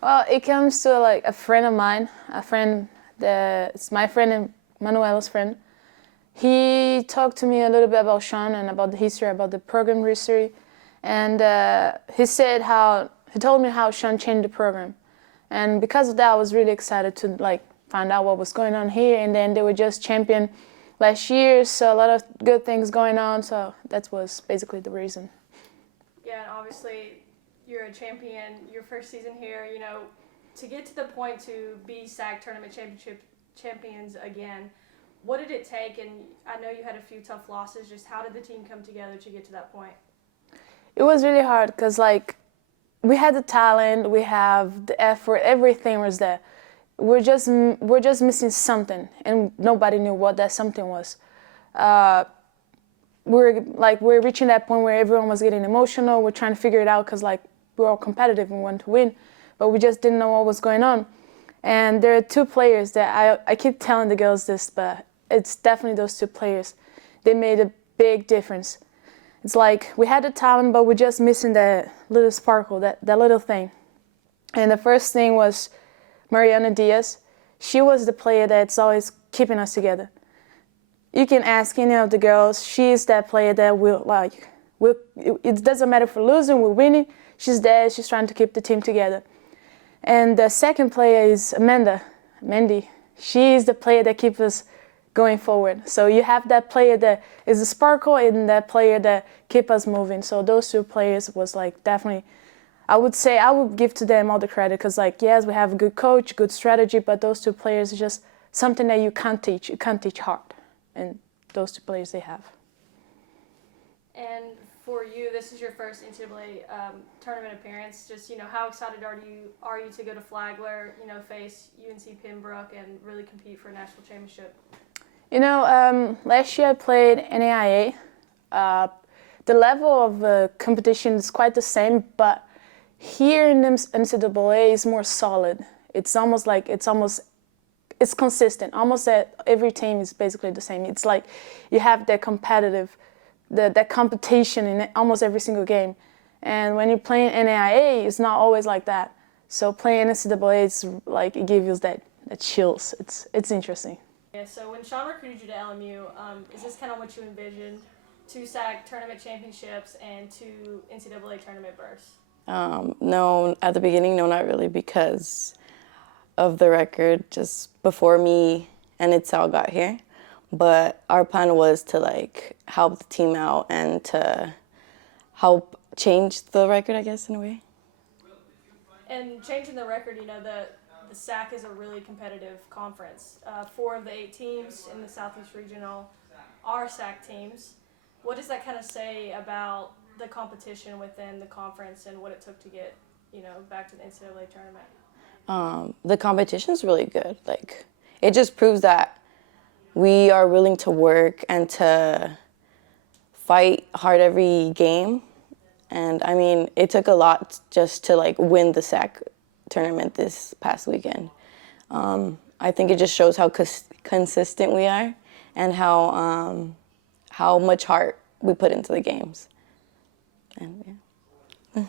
Well, it comes to like a friend of mine, it's my friend and Manuela's friend. He talked to me a little bit about Sean and about the history, about the program history, and he told me how Sean changed the program, and because of that, I was really excited to like find out what was going on here. And then they were just champion last year, so a lot of good things going on. So that was basically the reason. Yeah, and obviously you're a champion, your first season here, to get to the point to be SAC Tournament Championship champions again, what did it take? And I know you had a few tough losses. Just how did the team come together to get to that point? It was really hard because like we had the talent, we have the effort, everything was there. We're just missing something, and nobody knew what that something was. We're reaching that point where everyone was getting emotional. We're trying to figure it out because like we're all competitive and want to win, but we just didn't know what was going on. And there are two players that I keep telling the girls this, but it's definitely those two players. They made a big difference. It's like we had the talent, but we're just missing that little sparkle, that little thing. And the first thing was Maria Hernandez. She was the player that's always keeping us together. You can ask any of the girls. She's that player that it doesn't matter if we're losing, we're winning. She's there, she's trying to keep the team together. And the second player is Mandy. She's the player that keeps us going forward. So you have that player that is a sparkle and that player that keep us moving. So those two players was like definitely, I would give to them all the credit because like, yes, we have a good coach, good strategy, but those two players is just something that you can't teach. You can't teach hard. And those two players they have. And for you, this is your first NCAA tournament appearance. Just, how excited are you to go to Flagler, face UNC Pembroke and really compete for a national championship? Last year I played NAIA. The level of competition is quite the same, but here in NCAA is more solid. It's consistent. Almost every team is basically the same. It's like you have that that competition in almost every single game. And when you're playing NAIA, it's not always like that. So playing NCAA, it's like it gives you that chills. It's interesting. Yeah, so when Sean recruited you to LMU, is this kind of what you envisioned? 2 SAC tournament championships and 2 NCAA tournament berths? No, at the beginning, no, not really, because of the record just before me and Itzel got here. But our plan was to like help the team out and to help change the record, I guess, in a way. And changing the record, the SAC is a really competitive conference. 4 of the 8 teams in the Southeast Regional are SAC teams. What does that kind of say about the competition within the conference and what it took to get, back to the NCAA tournament? The competition is really good. Like, it just proves that we are willing to work and to fight hard every game. And I mean, it took a lot just to like win the SAC tournament this past weekend. I think it just shows how consistent we are and how much heart we put into the games. And yeah.